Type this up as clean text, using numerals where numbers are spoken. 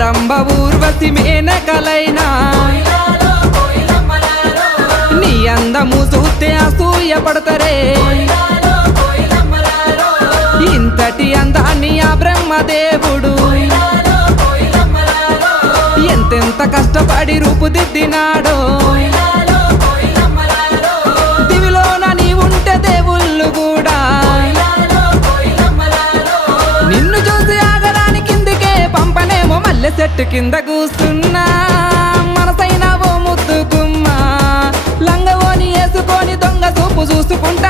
రంభ ఊర్వశి మేనకలైనా నీ అందము చూస్తే అసూయ పడతారే ఇంతటి అందాన్ని ఆ బ్రహ్మదేవుడు ఎంతెంత కష్టపడి రూపుదిద్దినాడో దివిలోన నీ ఉంటే దేవుళ్ళు కూడా నిన్ను చూసి ఆగరాని కిందికే పంపనేమో మల్లె చెట్టు కింద కూస్తున్నా మనసైన ఓ ముద్దుకుమ్మా లంగవోని వేసుకొని దొంగ చూపు చూసుకుంటా